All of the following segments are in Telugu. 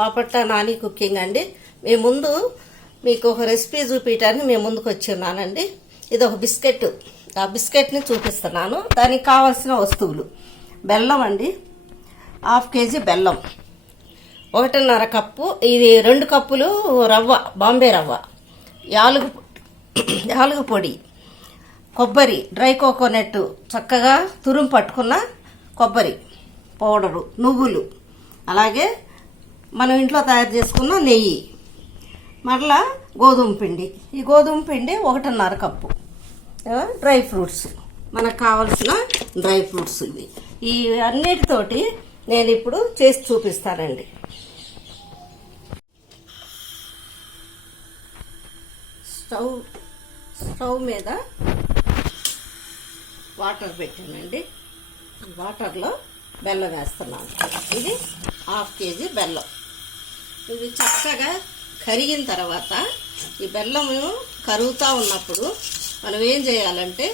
బాపట్ల నాని కుకింగ్ అండి. మీ ముందు మీకు ఒక రెసిపీ చూపించడానికి మేము ముందుకు వచ్చి ఉన్నానండి. ఇది ఒక బిస్కెట్. ఆ బిస్కెట్ని చూపిస్తున్నాను. దానికి కావాల్సిన వస్తువులు: బెల్లం అండి, 1/2 కేజీ బెల్లం, 1.5 కప్పు, ఇది 2 కప్పులు రవ్వ, బాంబే రవ్వ, యాలుగు పొడి, కొబ్బరి, డ్రై కోకోనట్, చక్కగా తురుము పట్టుకున్న కొబ్బరి పౌడరు, నువ్వులు, అలాగే మనం ఇంట్లో తయారు చేసుకున్న నెయ్యి, మరలా గోధుమ పిండి. ఈ గోధుమ పిండి 1.5 కప్పు. డ్రై ఫ్రూట్స్, మనకు కావలసిన డ్రై ఫ్రూట్స్ ఇవి. ఈ అన్నిటితోటి నేను ఇప్పుడు చేసి చూపిస్తానండి. స్టవ్ మీద వాటర్ పెట్టానండి. వాటర్లో బెల్లం వేస్తున్నాను. ఇది 1/2 కేజీ బెల్లం. ఇది చక్కగా కరిగిన తర్వాత, ఈ బెల్లం కరుగుతూ ఉన్నప్పుడు మనం ఏం చేయాలంటే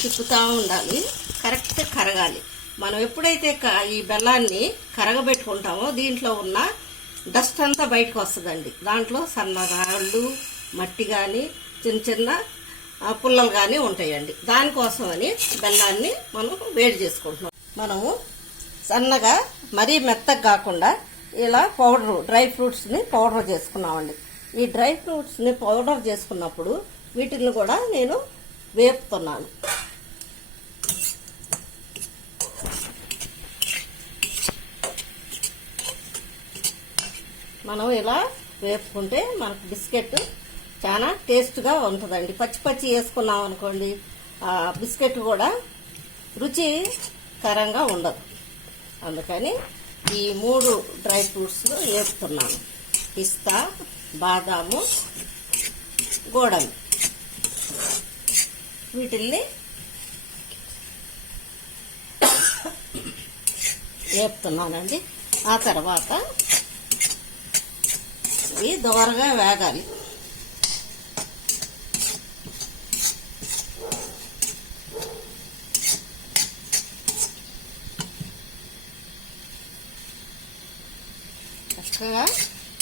తిప్పుతూ ఉండాలి. కరెక్ట్ కరగాలి. మనం ఎప్పుడైతే ఈ బెల్లాన్ని కరగబెట్టుకుంటామో దీంట్లో ఉన్న డస్ట్ అంతా బయటకు వస్తుందండి. దాంట్లో సన్నరాళ్ళు, మట్టి కానీ, చిన్న చిన్న పుల్లలు కానీ ఉంటాయండి. దానికోసమని బెల్లాన్ని మనం వేడి చేసుకుంటున్నాం. మనము సన్నగా మరీ మెత్తగా కాకుండా ఇలా పౌడరు, డ్రై ఫ్రూట్స్ని పౌడర్ చేసుకున్నామండి. ఈ డ్రై ఫ్రూట్స్ని పౌడర్ చేసుకున్నప్పుడు వీటిని కూడా నేను వేపుతున్నాను. మనం ఇలా వేపుకుంటే మనకు బిస్కెట్ చాలా టేస్ట్గా ఉంటుందండి. పచ్చి వేసుకున్నాం అనుకోండి, బిస్కెట్ కూడా రుచికరంగా ఉండదు. అందుకని ఈ 3 డ్రై ఫ్రూట్స్ వేపుతున్నాను: పిస్తా, బాదాము, గోడమి. వీటిల్ని వేపుతున్నానండి. ఆ తర్వాత ఇవి దోరగా వేగాలి. చక్కగా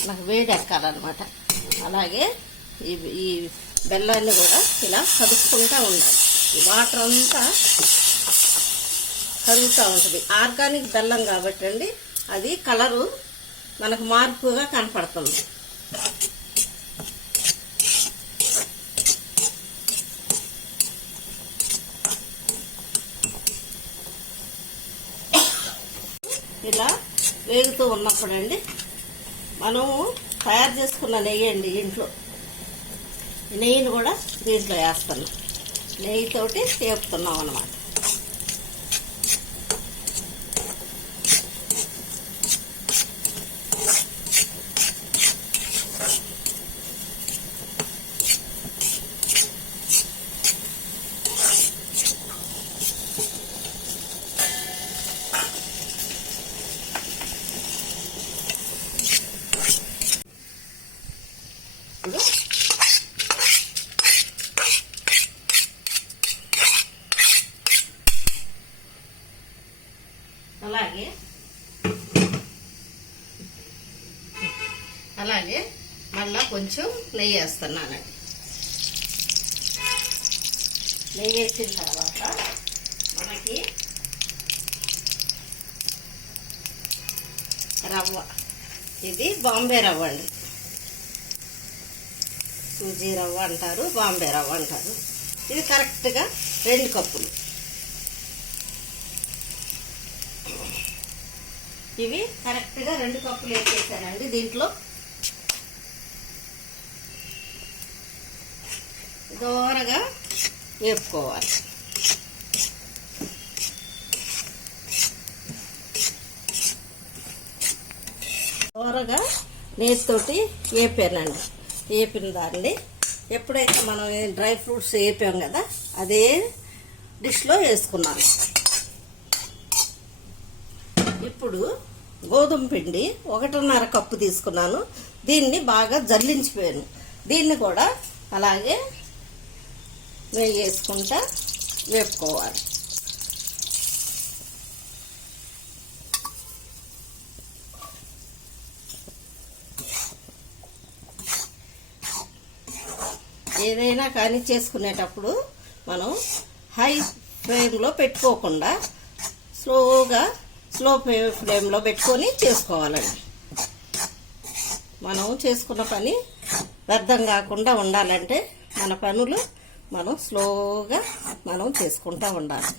నాకు వేడి ఎక్కాలన్నమాట. అలాగే ఈ బెల్లాన్ని కూడా ఇలా కదుపుకుంటూ ఉండాలి. ఈ వాటర్ అంతా కరుగుతూ ఉంటుంది. ఆర్గానిక్ బెల్లం కాబట్టి అండి, అది కలరు మనకు మార్పుగా కనపడుతుంది. ఇలా వేగుతూ ఉన్నప్పుడండి మనము తయారు చేసుకున్న నెయ్యి అండి, ఇంట్లో నెయ్యిని కూడా దీంట్లో వేస్తున్నాం. నెయ్యితోటి వేపుతున్నాం అన్నమాట. అలాగే మళ్ళా కొంచెం నెయ్యి వేస్తున్నానండి. నెయ్యి వేసిన తర్వాత మనకి రవ్వ, ఇది బాంబే రవ్వ అండి. సూజీ రవ్వ అంటారు, బాంబే రవ్వ అంటారు. ఇది కరెక్ట్గా 2 కప్పులు. ఇవి కరెక్ట్గా 2 కప్పులు వేసేసానండి. దీంట్లో దోరగా వేపుకోవాలి. దోరగా నేతితోటి వేపానండి. వేపిన దాన్ని ఎప్పుడైతే మనం డ్రై ఫ్రూట్స్ వేపాం కదా, అదే డిష్లో వేసుకున్నాను. ఇప్పుడు గోధుమ పిండి 1.5 కప్పు తీసుకున్నాను. దీన్ని బాగా జల్లించిపోయాను. దీన్ని కూడా అలాగే నెయ్యి వేసుకుంటా వేపుకోవాలి. ఏదైనా కానీ చేసుకునేటప్పుడు మనం హై ఫ్లేమ్లో పెట్టుకోకుండా స్లో ఫ్లేమ్లో పెట్టుకొని చేసుకోవాలండి. మనం చేసుకున్న పని వ్యర్థం కాకుండా ఉండాలంటే మన పనులు మనం స్లోగా చేసుకుంటూ ఉండాలి.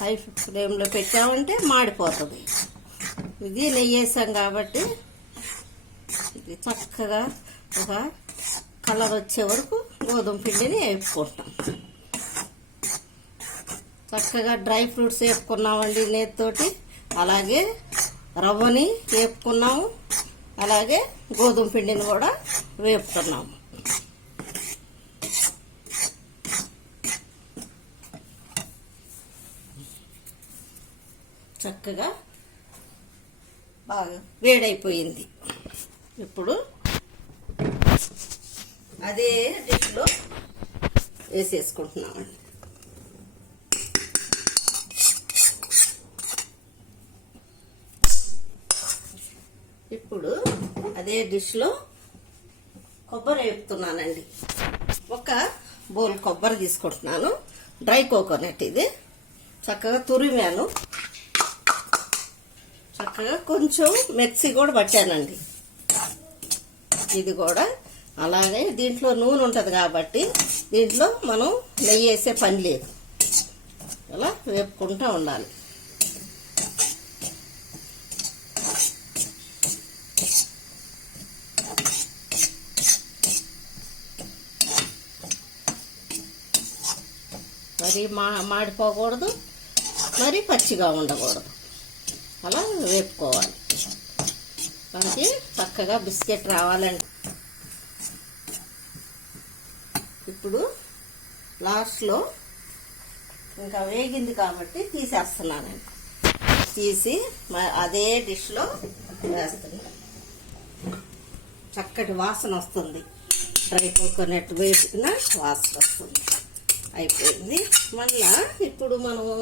హై ఫ్లేమ్లో పెట్టామంటే మాడిపోతుంది. ఇది నెయ్యి వేసాం కాబట్టి ఇది చక్కగా ఒక కలర్ వచ్చే వరకు గోధుమ పిండిని వేపుకుంటాం. చక్కగా డ్రై ఫ్రూట్స్ వేపుకున్నామండి నేతితోటి, అలాగే రవ్వని వేపుకున్నాము, అలాగే గోధుమ పిండిని కూడా వేపుకున్నాము. చక్కగా బాగా వేడైపోయింది. ఇప్పుడు అదే డిష్లో వేసేసుకుంటున్నామండి. ఇప్పుడు అదే డిష్లో కొబ్బరి వేపుతున్నానండి. ఒక బౌల్ కొబ్బరి తీసుకుంటున్నాను. డ్రై కోకోనట్ ఇది చక్కగా తురిమాను. చక్కగా కొంచెం మిక్సీ కూడా పట్టానండి. ఇది కూడా అలాగే దీంట్లో నూనె ఉంటుంది కాబట్టి దీంట్లో మనం నెయ్యి వేసే పని లేదు. అలా వేపుకుంటూ ఉండాలి. మరి మాడిపోకూడదు, మరి పచ్చిగా ఉండకూడదు. అలా వేపుకోవాలి. మనకి చక్కగా బిస్కెట్ రావాలండి. ఇప్పుడు లాస్ట్లో ఇంకా వేగింది కాబట్టి తీసేస్తున్నానండి. తీసి అదే డిష్లో వేస్తున్నాను. చక్కటి వాసన వస్తుంది. డ్రై కోకోనట్ వేసిన వాసన వస్తుంది. అయిపోయింది. మళ్ళీ ఇప్పుడు మనము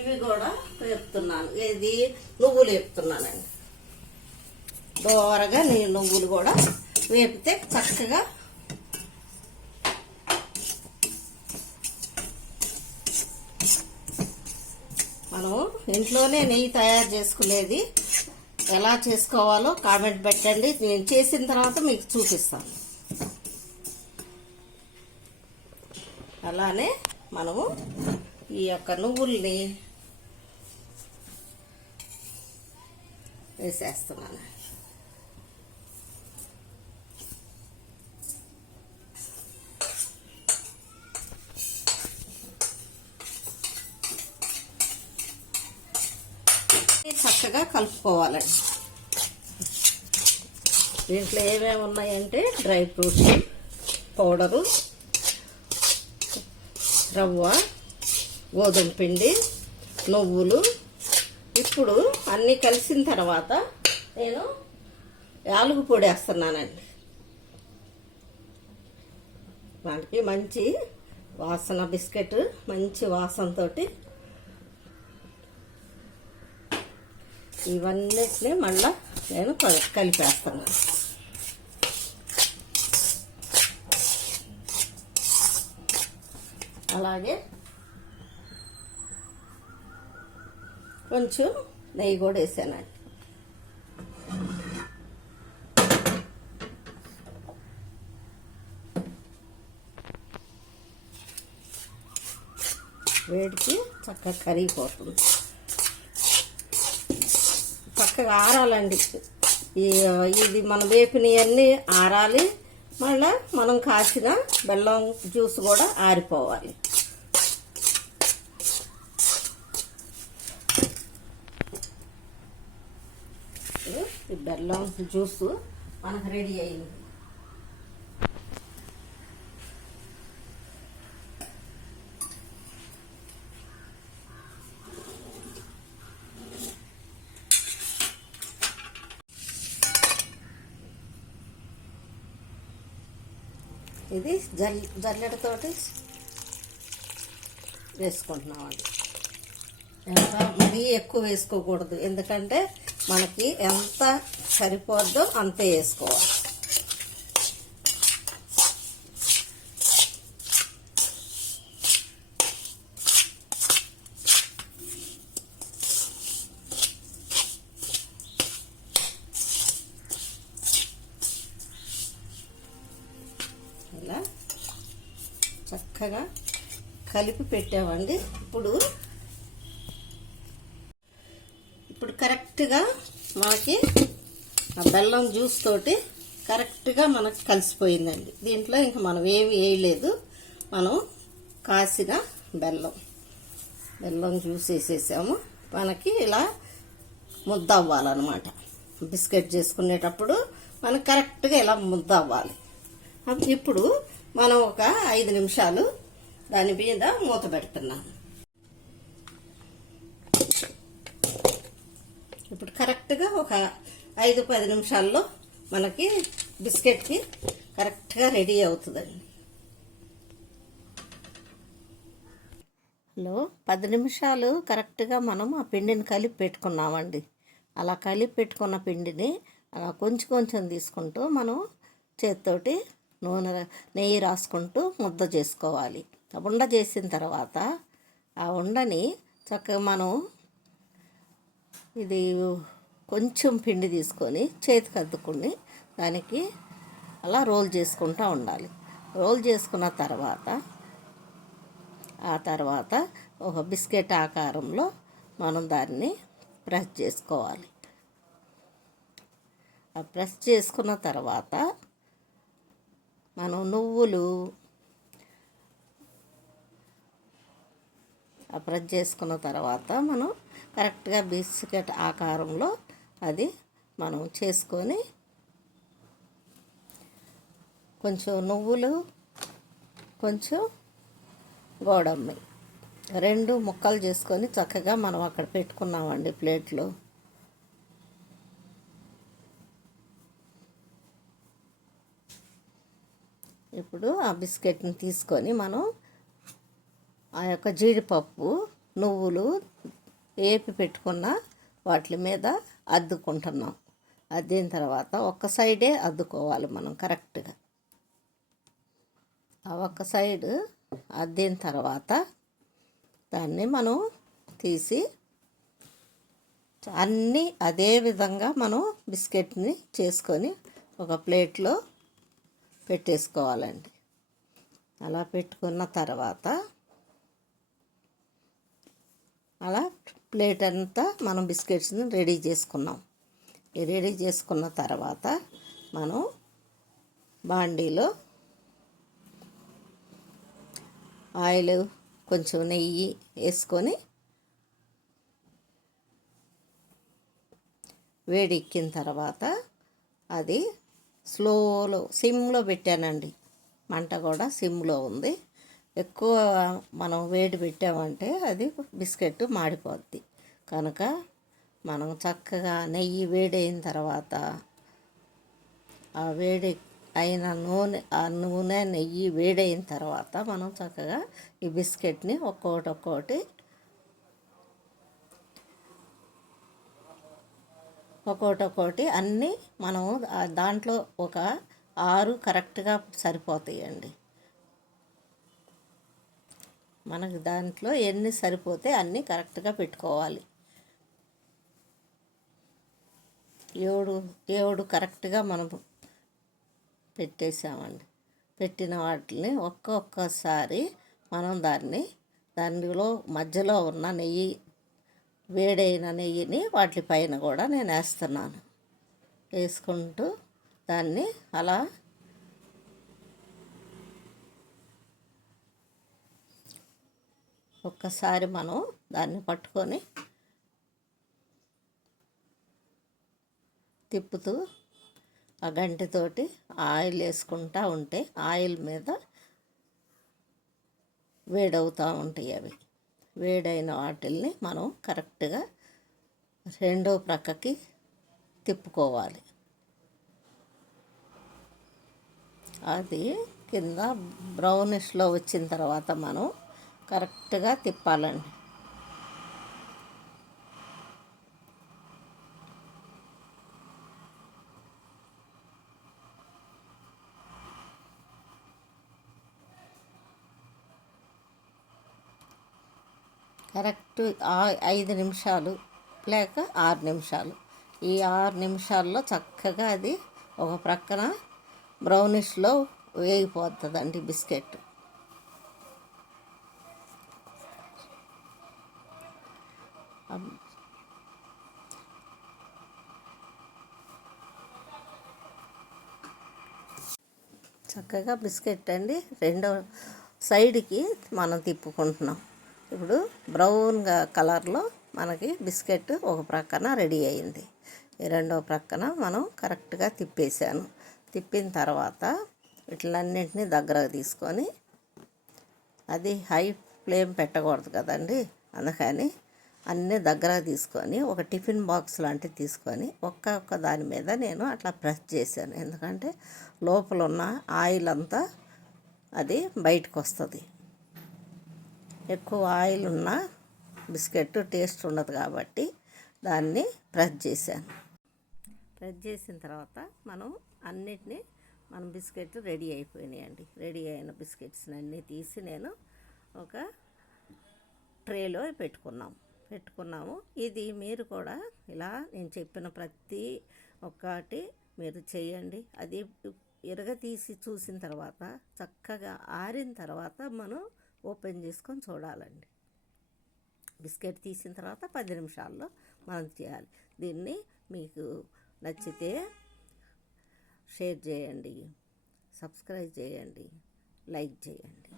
ఇవి కూడా వేపుతున్నాను. ఇది నువ్వులు వేపుతున్నానండి. దోరగా నేను నువ్వులు కూడా వేపితే చక్కగా మనం ఇంట్లోనే నెయ్యి తయారు చేసుకునేది ఎలా చేసుకోవాలో కామెంట్ పెట్టండి. నేను చేసిన తర్వాత మీకు చూపిస్తాను. అలానే మనము ఈ యొక్క నువ్వుల్ని వేసేస్తున్నాను. చక్కగా కలుపుకోవాలండి. దీంట్లో ఏమేమి ఉన్నాయంటే డ్రై ఫ్రూట్స్ పౌడరు, రవ్వ, గోధుమ పిండి, నువ్వులు. ఇప్పుడు అన్నీ కలిసిన తర్వాత నేను యాలకుల పొడి వేస్తున్నానండి. వాటికి మంచి వాసన, బిస్కెట్ మంచి వాసనతో ఇవన్నిటిని మళ్ళా నేను కలిపేస్తున్నాను. అలాగే కొంచెం నెయ్యి కూడా వేసానండి. వేడికి చక్కగా కరిగిపోతుంది. చక్కగా ఆరాలండి. ఇది మనం వేపినవన్నీ ఆరాలి. మళ్ళీ మనం కాచిన బెల్లం జ్యూస్ కూడా ఆరిపోవాలి. ఈ బెల్లం జ్యూస్ మనకు రెడీ అయింది. ఇది జల్లెడతోటి వేసుకుంటున్నామండి. ఎంత మరీ ఎక్కువ వేసుకోకూడదు, ఎందుకంటే మనకి ఎంత సరిపోద్దో అంతే వేసుకోవాలి. ఇలా చక్కగా కలిపి పెట్టామండి. ఇప్పుడు కరెక్ట్గా మనకి ఆ బెల్లం జ్యూస్ తోటి కరెక్ట్గా మనకు కలిసిపోయిందండి. దీంట్లో ఇంకా మనం ఏమి వేయలేదు. మనం కాసిన బెల్లం జ్యూస్ వేసేసాము. మనకి ఇలా ముద్ద అవ్వాలన్నమాట. బిస్కెట్ చేసుకునేటప్పుడు మనకు కరెక్ట్గా ఇలా ముద్ద అవ్వాలి. ఇప్పుడు మనం ఒక 5 నిమిషాలు దాని మీద మూత పెడుతున్నాము. ఇప్పుడు కరెక్ట్గా ఒక 5-10 నిమిషాల్లో మనకి బిస్కెట్కి కరెక్ట్గా రెడీ అవుతుందండి. 10 నిమిషాలు కరెక్ట్గా మనం ఆ పిండిని కలిపి పెట్టుకున్నామండి. అలా కలిపి పెట్టుకున్న పిండిని అలా కొంచెం కొంచెం తీసుకుంటూ మనం చేతితోటి నెయ్యి రాసుకుంటూ ముద్ద చేసుకోవాలి. ఉండ చేసిన తర్వాత ఆ ఉండని చక్కగా మనం ఇది కొంచెం పిండి తీసుకొని చేతికి అద్దుకుని దానికి అలా రోల్ చేసుకుంటూ ఉండాలి. రోల్ చేసుకున్న తర్వాత ఒక బిస్కెట్ ఆకారంలో మనం దాన్ని ప్రెస్ చేసుకోవాలి. ఆ ప్రెస్ చేసుకున్న తర్వాత మనం నువ్వులు ప్రెస్ చేసుకున్న తర్వాత మనం కరెక్ట్గా బిస్కెట్ ఆకారంలో అది మనం చేసుకొని కొంచెం నువ్వులు కొంచెం గోడమ్మి 2 ముక్కలు చేసుకొని చక్కగా మనం అక్కడ పెట్టుకున్నామండి ప్లేట్లో. ఇప్పుడు ఆ బిస్కెట్ని తీసుకొని మనం ఆ యొక్క జీడిపప్పు నువ్వులు వేపి పెట్టుకున్న వాటి మీద అద్దుకుంటున్నాం. అద్దిన తర్వాత ఒక్క సైడే అద్దుకోవాలి మనం కరెక్ట్గా. ఆ ఒక్క సైడు అద్దిన తర్వాత దాన్ని మనం తీసి అన్నీ అదే విధంగా మనం బిస్కెట్ని చేసుకొని ఒక ప్లేట్లో పెట్టేసుకోవాలండి. అలా పెట్టుకున్న తర్వాత అలా ప్లేట్ అంతా మనం బిస్కెట్స్ని రెడీ చేసుకున్నాం. రెడీ చేసుకున్న తర్వాత మనం బాండీలో ఆయిల్ కొంచెం నెయ్యి వేసుకొని వేడెక్కిన తర్వాత అది సిమ్లో పెట్టానండి. మంట కూడా సిమ్లో ఉంది. ఎక్కువ మనం వేడి పెట్టామంటే అది బిస్కెట్ మాడిపోద్ది. కనుక మనం చక్కగా నెయ్యి వేడైన తర్వాత ఆ వేడి అయిన నూనె నెయ్యి వేడైన తర్వాత మనం చక్కగా ఈ బిస్కెట్ని ఒక్కొక్కటి అన్నీ మనం దాంట్లో ఒక 6 కరెక్ట్గా సరిపోతాయండి. మనకు దాంట్లో ఎన్ని సరిపోతే అన్నీ కరెక్ట్గా పెట్టుకోవాలి. 7 కరెక్ట్గా మనం పెట్టేసామండి. పెట్టిన వాటిని ఒక్కొక్కసారి మనం దానిలో మధ్యలో ఉన్న నెయ్యి వేడైన నెయ్యిని వాటి పైన కూడా నేను వేస్తున్నాను. వేసుకుంటూ దాన్ని అలా ఒక్కసారి మనం దాన్ని పట్టుకొని తిప్పుతూ ఆ గంటితోటి ఆయిల్ వేసుకుంటూ ఉంటే ఆయిల్ మీద వేడవుతూ ఉంటాయి. అవి వేడైన వాటిల్ని మనం కరెక్ట్గా రెండో ప్రక్కకి తిప్పుకోవాలి. అది కింద బ్రౌనిష్లో వచ్చిన తర్వాత మనం కరెక్ట్గా తిప్పాలండి. కరెక్ట్ 5 నిమిషాలు లేక 6 నిమిషాలు. ఈ 6 నిమిషాల్లో చక్కగా అది ఒక ప్రక్కన బ్రౌనిష్లో వేగిపోతుందండి బిస్కెట్. చక్కగా బిస్కెట్ అండి రెండో సైడ్కి మనం తిప్పుకుంటున్నాం. ఇప్పుడు బ్రౌన్గా కలర్లో మనకి బిస్కెట్ ఒక ప్రక్కన రెడీ అయింది. ఈ రెండో ప్రక్కన మనం కరెక్ట్గా తిప్పేసాను. తిప్పిన తర్వాత వీటిలన్నింటినీ దగ్గరకు తీసుకొని, అది హై ఫ్లేమ్ పెట్టకూడదు కదండి, అందుకని అన్నీ దగ్గర తీసుకొని ఒక టిఫిన్ బాక్స్ లాంటివి తీసుకొని ఒక్క దాని మీద నేను అట్లా ప్రెస్ చేశాను. ఎందుకంటే లోపల ఉన్న ఆయిల్ అంతా అది బయటకు వస్తుంది. ఎక్కువ ఆయిల్ ఉన్న బిస్కెట్ టేస్ట్ ఉండదు కాబట్టి దాన్ని ప్రెస్ చేశాను. ప్రెస్ చేసిన తర్వాత మన బిస్కెట్లు రెడీ అయిపోయినాయండి. రెడీ అయిన బిస్కెట్స్ని అన్నీ తీసి నేను ఒక ట్రేలో పెట్టుకున్నాము. ఇది మీరు కూడా ఇలా నేను చెప్పిన ప్రతి ఒక్కటి మీరు చేయండి. అది తీసి చూసిన తర్వాత చక్కగా ఆరిన తర్వాత మనం ఓపెన్ చేసుకొని చూడాలండి. బిస్కెట్ తీసిన తర్వాత 10 నిమిషాల్లో మనం చేయాలి. దీన్ని మీకు నచ్చితే షేర్ చేయండి, సబ్స్క్రైబ్ చేయండి, లైక్ చేయండి.